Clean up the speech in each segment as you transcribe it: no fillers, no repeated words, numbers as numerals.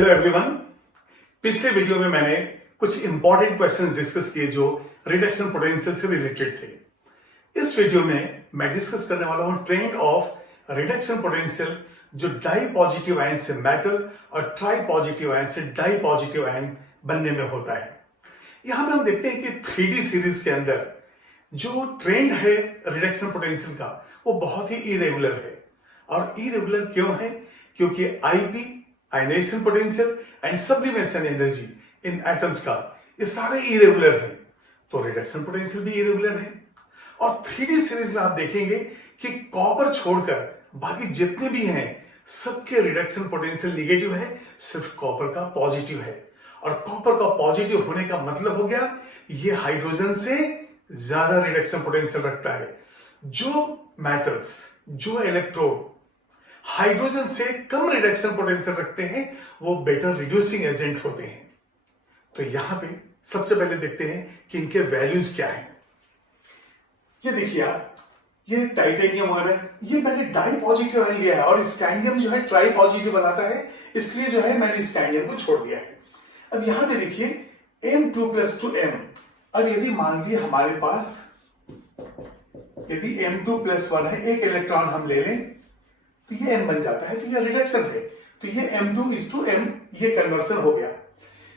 Hello everyone. पिछले video में मैंने कुछ इंपॉर्टेंट क्वेश्चन डिस्कस किए जो रिडक्शन पोटेंशियल से रिलेटेड थे। इस वीडियो में मैं डिस्कस करने वाला हूं ट्रेंड ऑफ रिडक्शन पोटेंशियल जो डाई पॉजिटिव आयन से मेटल और ट्राई पॉजिटिव आयन से डाई पॉजिटिव आयन बनने में होता है। यहां पे हम देखते हैं कि 3D सीरीज के अंदर जो ट्रेंड है रिडक्शन पोटेंशियल का वो बहुत ही इरेगुलर है। और इरेगुलर क्यों है? क्योंकि IP ionisation potential and sublimation energy in atoms का ये सारे इरेगुलर है, तो रिडक्शन पोटेंशियल भी इरेगुलर है। और 3D सीरीज में आप देखेंगे कि कॉपर छोड़कर बाकी जितने भी हैं सबके रिडक्शन पोटेंशियल निगेटिव है, सिर्फ कॉपर का पॉजिटिव है। और कॉपर का पॉजिटिव होने का मतलब हो गया ये हाइड्रोजन से ज्यादा रिडक्शन पोटेंशियल रखता है। जो मेटल्स, जो इलेक्ट्रोड हाइड्रोजन से कम रिडक्शन पोटेंशियल रखते हैं वो बेटर रिड्यूसिंग एजेंट होते हैं। तो यहां पे सबसे पहले देखते हैं कि इनके वैल्यूज क्या हैं। ये देखिए आप, ये टाइटेनियम आ रहा है, ये मैंने डाई पॉजिटिव आयन लिया है और स्कैंडियम जो है ट्राई पॉजिटिव बनाता है, इसलिए जो है मैंने स्कैंडियम को छोड़ दिया है। अब यहां पे देखिए M2+2M। अब यदि मान लिया हमारे पास यदि M2+1 है, एक इलेक्ट्रॉन हम ले लें तो ये M बन जाता है, तो ये रिडक्शन है। तो ये M2:M ये कन्वर्सन हो गया।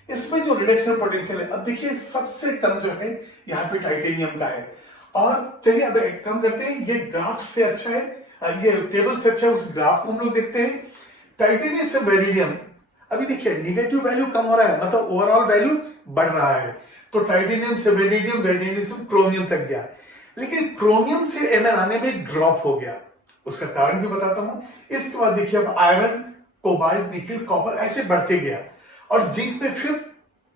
इसमें जो रिडक्शन पोटेंशियल है, अब देखिए सबसे कम जो है यहाँ पे टाइटेनियम का है। और चलिए अब एक काम करते हैं, ये ग्राफ से अच्छा है, ये टेबल से अच्छा है, उस ग्राफ को हम लोग देखते हैं। टाइटेनियम से वेरिडियम, अभी देखिए निगेटिव वैल्यू कम हो रहा है, मतलब ओवरऑल वैल्यू बढ़ रहा है। तो टाइटेनियम से वेरिडियम, वेरिडियम से क्रोमियम तक गया, लेकिन क्रोमियम से Mn आने में ड्रॉप हो गया। उसका कारण भी बताता हूं। इसके बाद देखिए अब आयरन, कोबाल्ट, निकल, कॉपर ऐसे बढ़ते गया और जिंक में फिर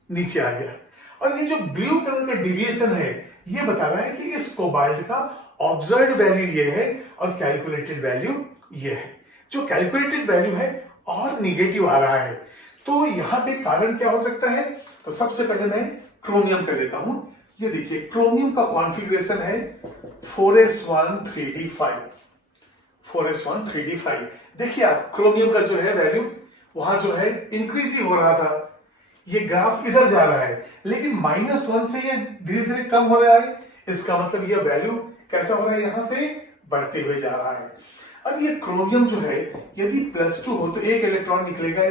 नीचे आ गया। और ये जो ब्लू कलर का डिविएशन है ये बता रहा है कि इस कोबाल्ट का ऑब्जर्व्ड वैल्यू ये है और कैलकुलेटेड वैल्यू ये है। जो कैलकुलेटेड वैल्यू है और निगेटिव आ रहा है, तो यहां पे कारण क्या हो सकता है? तो सबसे पहले मैं क्रोमियम कर देता हूं। ये देखिए क्रोमियम का कॉन्फ़िगरेशन है 4s1 3d5। देखिए आप क्रोमियम का जो है वैल्यू वहां जो है इंक्रीज ही हो रहा था, ये ग्राफ इधर जा रहा है, लेकिन -1 से ये धीरे धीरे कम हो रहा है। इसका मतलब ये वैल्यू कैसा हो रहा है? यहां से बढ़ते हुए जा रहा है। अब ये क्रोमियम जो है यदि +2 हो तो एक इलेक्ट्रॉन निकलेगा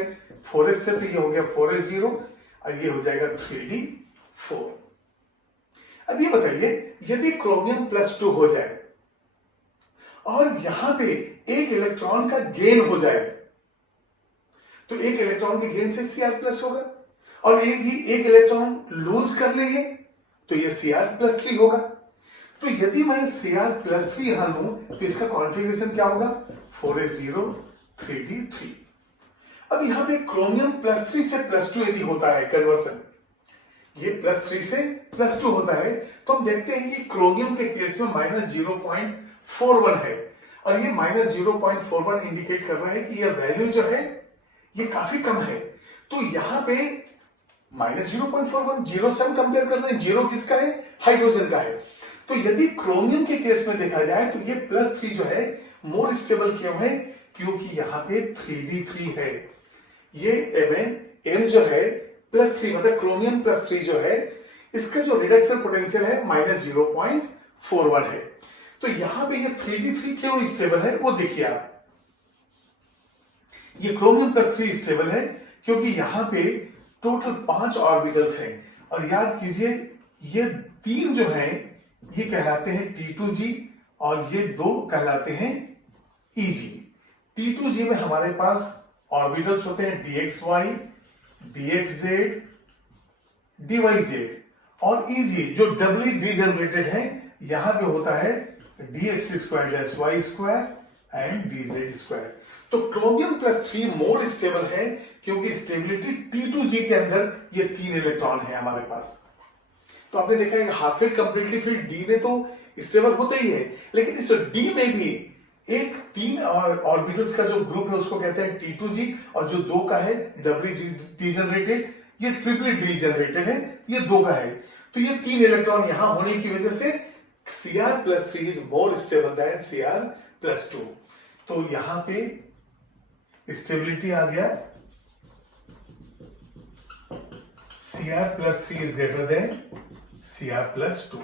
4s से, तो ये हो गया 4s0 और ये हो जाएगा 3d4। अब ये बताइए यदि क्रोमियम +2 हो जाए और यहां पे एक इलेक्ट्रॉन का गेन हो जाए, तो एक इलेक्ट्रॉन के गेन से Cr+ होगा, और एक इलेक्ट्रॉन लूज कर लेंगे तो ये Cr+3 होगा। तो यदि मैं Cr+3 यहां लूं तो इसका कॉन्फ़िगरेशन क्या होगा? 4s0 3d3। अब यहां पे क्रोमियम +3 से +2 यदि होता है कन्वर्सन, ये +3 से +2 होता है, तो हम देखते हैं कि क्रोमियम के केस में -0.41 है और ये -0.41 इंडिकेट कर रहा है कि यह वैल्यू जो है ये काफी कम है। तो यहां पे -0.41 जीरो से हम कंपेयर कर रहे हैं। जीरो किसका है? हाइड्रोजन का है। तो यदि क्रोमियम के केस में देखा जाए तो ये +3 जो है मोर स्टेबल क्यों है? क्योंकि यहां पे 3d3 है। ये M जो है +3 मतलब क्रोमियम +3 जो है इसका जो रिडक्शन पोटेंशियल है -0.41 है। तो यहां पे ये 3d3 क्यों स्टेबल है वो देखिए आप। ये क्रोमियम +3 स्टेबल है क्योंकि यहां पे टोटल 5 ऑर्बिटल्स हैं, और याद कीजिए ये 3 जो हैं ये कहलाते हैं T2g और ये 2 कहलाते हैं Eg। T2g में हमारे पास ऑर्बिटल्स होते हैं dxy, dxz, dyz, और Eg जो डबली डीजनरेटेड है यहां पे होता है dx2-y2 एंड dz2। तो क्रोमियम +3 मोर स्टेबल है क्योंकि स्टेबिलिटी T2g के अंदर ये 3 इलेक्ट्रॉन है हमारे पास। तो आपने देखा है half field completely field D में तो स्टेबल होता ही है, लेकिन इस D में भी एक 3 ऑर्बिटल्स का जो ग्रुप है उसको कहते हैं T2g, और जो 2 का है डबली डीजनरेटेड, ये ट्रिपली डीजनरेटेड है, ये 2 का है। तो ये 3 इलेक्ट्रॉन यहां होने की वजह से Cr+3 is more stable then Cr+2। तो यहां पे स्टेबिलिटी आ गया Cr+3 is greater than Cr+2।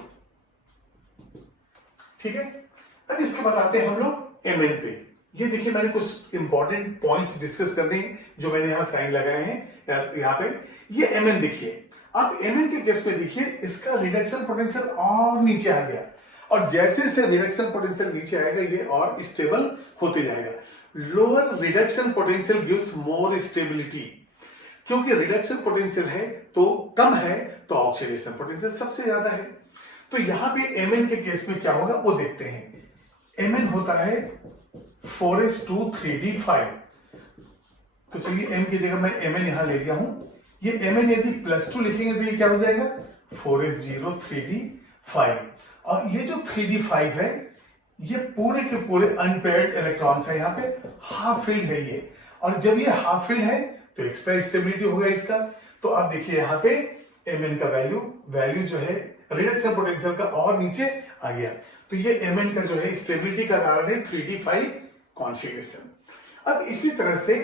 ठीक है, अब इसके बाद आते हैं हम लोग Mn पे। ये देखिए मैंने कुछ इंपॉर्टेंट पॉइंट्स डिस्कस करने हैं जो मैंने यहां साइन लगाए हैं यहां पे। ये Mn देखिए, आप Mn के केस में देखिए इसका रिडक्शन पोटेंशियल और नीचे आ गया, और जैसे से रिडक्शन पोटेंशियल नीचे आएगा ये और स्टेबल होते जाएगा। Lower reduction potential gives more stability, क्योंकि रिडक्शन पोटेंशियल है तो कम है तो ऑक्सीडेशन पोटेंशियल सबसे ज्यादा है। तो यहां पे Mn के केस में क्या होगा वो देखते हैं। Mn होता है 4s2 3d5। तो चलिए m की जगह मैं Mn यहां ले लिया हूं। ये Mn यदि +2 लिखेंगे तो ये क्या हो जाएगा 4s0 3d5। और ये जो 3d5 है ये पूरे के पूरे अनपेयर्ड इलेक्ट्रॉन्स है, यहाँ पे हाफ फील्ड है ये, और जब ये हाफ फील्ड है तो एक्स्ट्रा स्टेबिलिटी होगा इसका। तो आप देखिए यहाँ पे Mn का वैल्यू जो है रिडक्शन पोटेंशियल का और नीचे आ गया। तो ये Mn का जो है स्टेबिलिटी का कारण है 3d5 कॉन्फ़िगरेशन। अब इसी तरह से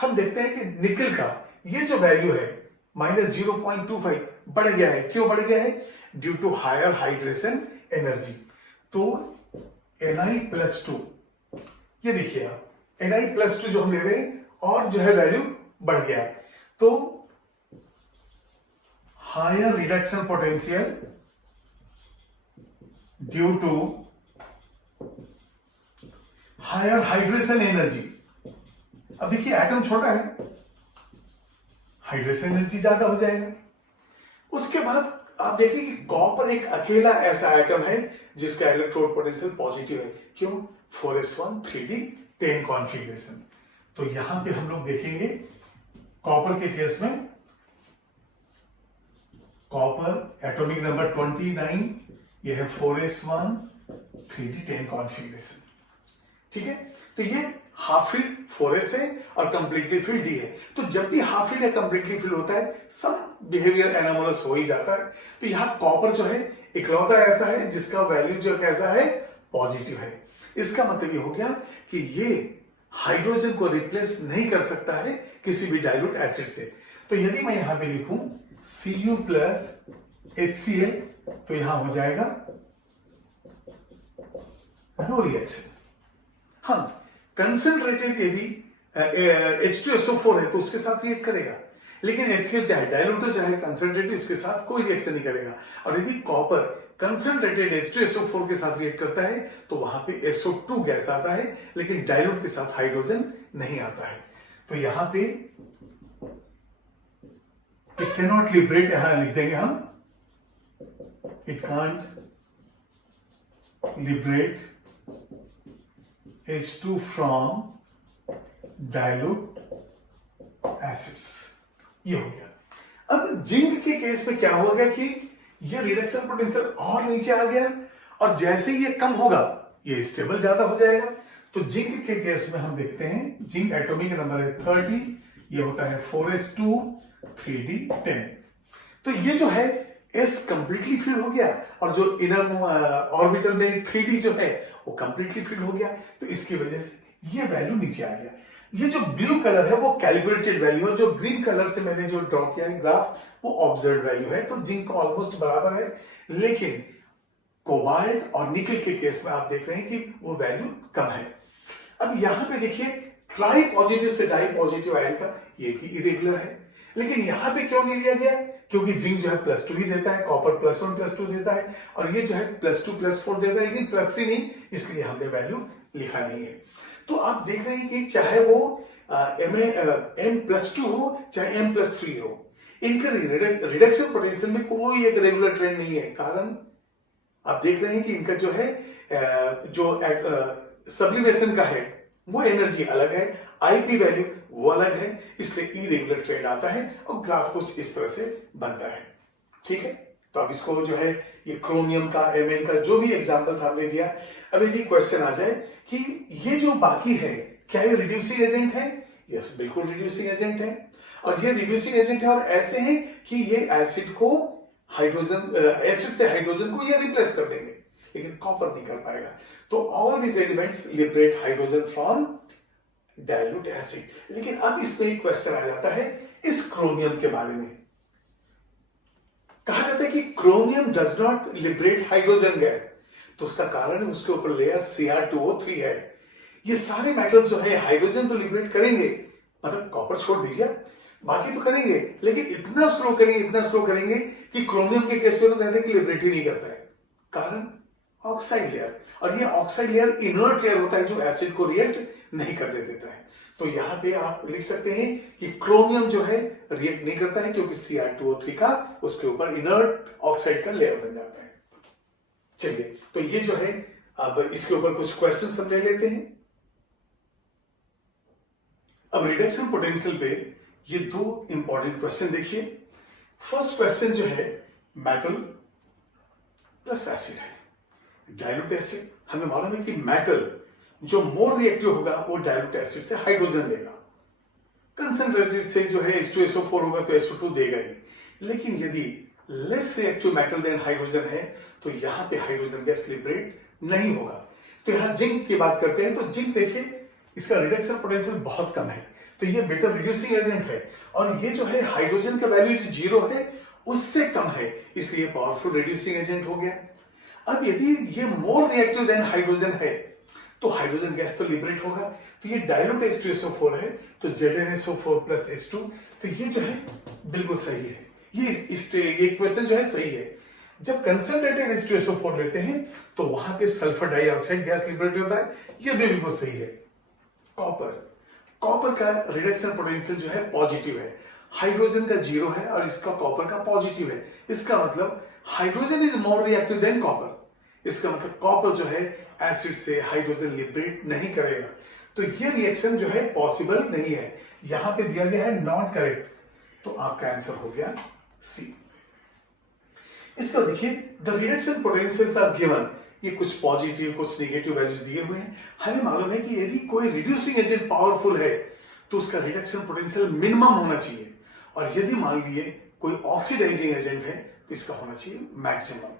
हम देखते हैं कि निकल का ये जो वैल्यू है -0.25 बढ़ गया है। क्यों बढ़ गया है? Due to higher hydration energy. तो Ni+2, ये देखिए आप Ni+2 जो हम ले रहे हैं और जो है वैल्यू बढ़ गया, तो higher reduction potential due to higher hydration energy. अब देखिए एटम छोटा है, हाइड्रेशन एनर्जी ज्यादा हो जाएगा। उसके बाद आप देखिए कि कॉपर एक अकेला ऐसा एटम है जिसका इलेक्ट्रोड पोटेंशियल पॉजिटिव है। क्यों? 4s1 3d10 configuration. तो यहां पे हम लोग देखेंगे कॉपर के केस में, कॉपर एटॉमिक नंबर 29, ये है 4s1 3d10 कॉन्फ़िगरेशन। ठीक है, तो ये हाफ फील्ड 4s है और कंप्लीटली फील्ड d है। तो जब भी हाफ फील्ड या कंप्लीटली फील्ड होता है सब बिहेवियर एनामोलस हो ही जाता है। तो यहां कॉपर जो है इकलौता ऐसा है जिसका वैल्यू जो कैसा है पॉजिटिव है। इसका मतलब ये हो गया कि ये हाइड्रोजन को रिप्लेस नहीं कर सकता है किसी भी डाइल्यूट एसिड से। तो यदि मैं यहां पे लिखूं Cu प्लस HCl तो यहां हो जाएगा नो रिएक्शन। हाँ, कंसंट्रेटेड यदि H2SO4 है तो उसके साथ रिएक्ट करेगा, लेकिन HCl चाहे डाइल्यूट हो चाहे कंसंट्रेटेड इसके साथ कोई रिएक्शन नहीं करेगा। और यदि कॉपर कंसंट्रेटेड H2SO4 के साथ रिएक्ट करता है तो वहां पे SO2 गैस आता है, लेकिन डाइल्यूट के साथ हाइड्रोजन नहीं आता है। तो यहां पे इट कैनॉट लिबरेट, यहां लिख देंगे हम it can't liberate H2 from dilute acids। ये हो गया। अब जिंक के केस में क्या होगा कि ये रिडक्शन पोटेंशियल और नीचे आ गया, और जैसे ये कम होगा ये स्टेबल ज्यादा हो जाएगा। तो जिंक के केस में हम देखते हैं, जिंक एटॉमिक नंबर है 30, ये होता है 4s2 3d10। तो ये जो है S कंप्लीटली फिल हो गया, और जो इनर ऑर्बिटल में 3d जो है वो कंप्लीटली फिल हो गया। तो इसकी वजह से ये वैल्यू नीचे आ गया। ये जो ब्लू कलर है वो कैलकुलेटेड वैल्यू है, जो ग्रीन कलर से मैंने जो ड्रॉ किया है ग्राफ वो ऑब्जर्व वैल्यू है। तो जिंक का ऑलमोस्ट बराबर है, लेकिन कोबाल्ट और निकल के केस में आप देख रहे हैं कि वो वैल्यू कम है। अब यहां पे देखिए ट्राई पॉजिटिव से डाई पॉजिटिव आयन का ये भी इरेगुलर है, लेकिन यहां पे क्यों नहीं लिया गया? क्योंकि जिंक जो है +2 ही देता है, कॉपर +1 +2 देता है, और ये जो है +2 +4 देता है, लेकिन +3 नहीं, इसलिए हमने वैल्यू लिखा नहीं है। तो आप देख रहे हैं कि चाहे वो M+2 हो चाहे M+3 हो, इनका रिडक्शन पोटेंशियल में कोई एक रेगुलर ट्रेंड नहीं है। कारण आप देख रहे हैं कि इनका जो है जो सब्लिमेशन का है वो एनर्जी अलग है, आईपी वैल्यू वो अलग है, इसलिए इरेगुलर ट्रेंड आता है और ग्राफ कुछ इस तरह से बनता है। ठीक है, तो अब इसको जो है ये क्रोमियम का, Mn का जो भी एग्जांपल था हमने दिया। अब यदि क्वेश्चन आ जाए कि ये जो बाकी है क्या ये रिड्यूसिंग एजेंट है? यस, बिल्कुल रिड्यूसिंग एजेंट है, और ये रिड्यूसिंग एजेंट है और ऐसे हैं कि ये एसिड को एसिड से हाइड्रोजन को ये रिप्लेस कर देंगे, लेकिन कॉपर नहीं कर पाएगा। तो all these elements liberate hydrogen from dilute acid. लेकिन अब इसमें एक क्वेश्चन आ जाता है इस क्रोमियम के बारे में। कहा जाता है कि chromium does not liberate hydrogen gas, तो उसका कारण है उसके ऊपर लेयर Cr2O3 है। ये सारे मेटल्स जो है हाइड्रोजन तो लिबरेट करेंगे, मतलब कॉपर छोड़ दीजिए, बाकी तो करेंगे, लेकिन इतना स्लो करेंगे कि क्रोमियम के केस में तो कहते हैं कि लिबरेट ही नहीं करता है। कारण ऑक्साइड लेयर, और ये ऑक्साइड लेयर इनर्ट लेयर होता है जो एसिड को रिएक्ट नहीं करने देता है। तो यहां पे आप लिख सकते हैं कि क्रोमियम जो है रिएक्ट नहीं करता है क्योंकि Cr2O3 का उसके ऊपर इनर्ट ऑक्साइड का लेयर बन जाता है। चलिए, तो ये जो है, अब इसके ऊपर कुछ क्वेश्चन हम ले लेते हैं। अब रिडक्शन पोटेंशियल पे ये दो इंपॉर्टेंट क्वेश्चन देखिए। फर्स्ट क्वेश्चन जो है, मेटल प्लस एसिड है, डाइल्यूट एसिड। हमें मालूम है कि मेटल जो मोर रिएक्टिव होगा वो डाइल्यूट एसिड से हाइड्रोजन देगा, कंसंट्रेटेड से जो है H2SO4 होगा तो SO2 देगा ही। लेकिन यदि less reactive metal than hydrogen है तो यहां पे हाइड्रोजन गैस लिबरेट नहीं होगा। तो यहां जिंक की बात करते हैं, तो जिंक देखिए इसका रिडक्शन पोटेंशियल बहुत कम है, तो ये बेटर रिड्यूसिंग एजेंट है, और ये जो है हाइड्रोजन का वैल्यू जो 0 है उससे कम है, इसलिए पावरफुल रिड्यूसिंग एजेंट हो गया। अब यदि ये मोर रिएक्टिव देन हाइड्रोजन है तो हाइड्रोजन गैस तो लिबरेट होगा, तो ये डाइल्यूट H2SO4 है, तो ZnSO4 प्लस H2, तो ये जो है बिल्कुल सही है। ये क्वेश्चन जो है सही है। जब कंसंट्रेटेड H2SO4 लेते हैं तो वहां पे सल्फर डाइऑक्साइड गैस लिबरेट होता है, ये भी बिल्कुल सही है। कॉपर का रिडक्शन पोटेंशियल जो है पॉजिटिव है, हाइड्रोजन का 0 है और इसका कॉपर का पॉजिटिव है। इसका मतलब hydrogen is more reactive than copper, इसका मतलब कॉपर जो है एसिड से हाइड्रोजन लिबरेट नहीं करेगा, तो ये रिएक्शन जो है पॉसिबल नहीं है। यहां पे दिया गया है नॉट करेक्ट, तो आपका आंसर हो गया सी। इसको देखिए, the reduction potentials are given, ये कुछ पॉजिटिव कुछ नेगेटिव वैल्यूज दिए हुए हैं। हमें मालूम है कि यदि कोई रिड्यूसिंग एजेंट पावरफुल है तो उसका रिडक्शन पोटेंशियल मिनिमम होना चाहिए, और यदि मान लिए कोई ऑक्सीडाइजिंग एजेंट है तो इसका होना चाहिए मैक्सिमम।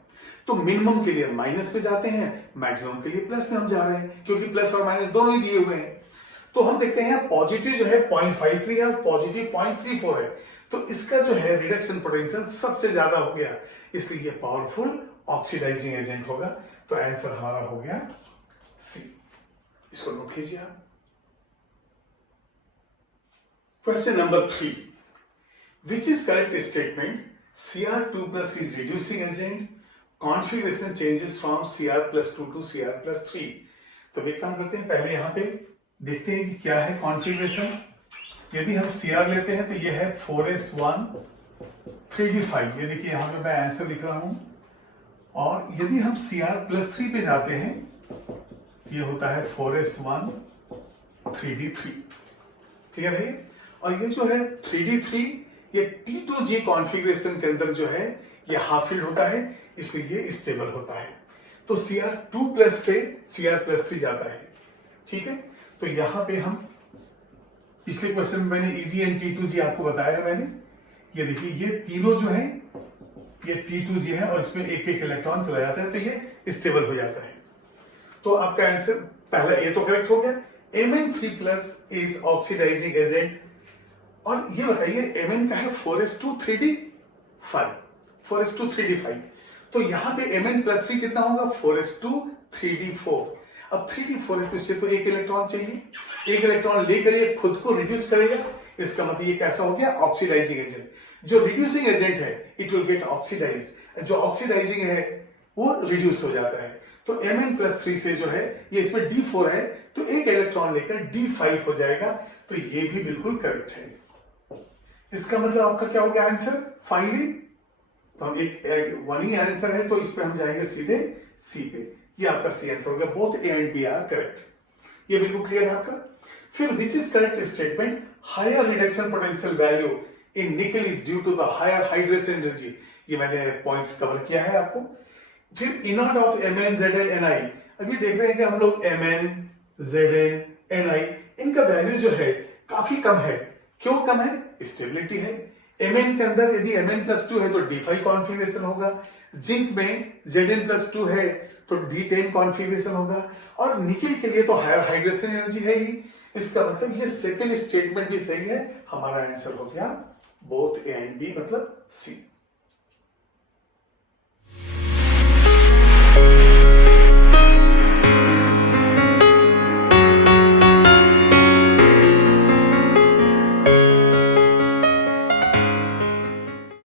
तो मिनिमम के लिए माइनस पे जाते हैं, मैक्सिमम के लिए प्लस में हम जा रहे हैं, क्योंकि प्लस और माइनस दोनों ही दिए हुए हैं। तो हम देखते हैं पॉजिटिव जो है 0.53 है और पॉजिटिव 0.34 है, तो इसका जो है रिडक्शन पोटेंशियल सबसे ज्यादा हो गया, इसलिए ये पावरफुल ऑक्सीडाइजिंग एजेंट होगा। तो आंसर हमारा हो गया सी। इसको नोट कीजिए आप। Question number 3, which is correct statement Cr2 plus is reducing agent, configuration changes from Cr+2 to Cr+3। तो एक काम करते हैं, पहले यहां पे देखते हैं कि क्या है कॉन्फ़िगरेशन। यदि हम Cr लेते हैं तो ये है 4s1 3d5, ये देखिए यहां पे मैं आंसर लिख रहा हूं। और यदि हम Cr+3 पे जाते हैं, ये होता है 4s1 3d3, क्लियर है। और ये जो है 3d3, ये T2G कॉन्फ़िगरेशन के अंदर जो है ये हाफ फील्ड होता है, इसलिए ये स्टेबल होता है। तो Cr2+ से Cr+3 जाता है, ठीक है। तो यहां पे हम पिछले क्वेश्चन में मैंने इजी एंड T2G आपको बताया मैंने, ये देखिए ये तीनों जो है ये T2G है और इसमें एक एक इलेक्ट्रॉन चला जाता है, तो ये स्टेबल हो जाता है। तो आपका आंसर पहला ये तो करेक्ट हो गया। Mn3+ इज ऑक्सीडाइजिंग एजेंट, और ये बताइए Mn का है 4s2 3d5, 4s2 3d5, तो यहां पे Mn+3 कितना होगा 4s2 3d4। अब 3d4 है तो इससे तो एक इलेक्ट्रॉन चाहिए, एक इलेक्ट्रॉन लेकर ये खुद को रिड्यूस करेगा, इसका मतलब ये कैसा हो गया ऑक्सीडाइजिंग एजेंट। जो रिड्यूसिंग एजेंट है इट विल गेट ऑक्सीडाइज्ड, जो ऑक्सीडाइजिंग है वो रिड्यूस हो जाता है। तो Mn+3 से जो है ये इसमें d4 है, तो एक इलेक्ट्रॉन लेकर d5 हो जाएगा, तो ये भी बिल्कुल करेक्ट है। इसका मतलब आपका क्या हो गया आंसर फाइनली। तो हम एक वन ही आंसर है, तो इस पे हम जाएंगे सीधे सी पे, ये आपका सी आंसर हो गया। Both A and B are correct, ये बिल्कुल क्लियर है आपका। फिर which is correct statement, higher reduction potential value in nickel is due to the higher hydration energy, ये मैंने पॉइंट्स कवर किया है आपको। फिर E nought of Mn Zn Ni, अभी देख रहे हैं कि हम लोग Mn Zn Ni इनका वैल्यू जो है काफी कम है। क्यों कम है? स्टेबिलिटी है। Mn के अंदर यदि Mn+2 है तो d5 कॉन्फ़िगरेशन होगा, जिंक में Zn+2 है तो d10 कॉन्फ़िगरेशन होगा, और निकिल के लिए तो हायर हाइड्रेशन एनर्जी है ही। इसका मतलब ये सेकंड स्टेटमेंट भी सही है, हमारा आंसर हो गया बोथ ए एंड बी मतलब सी।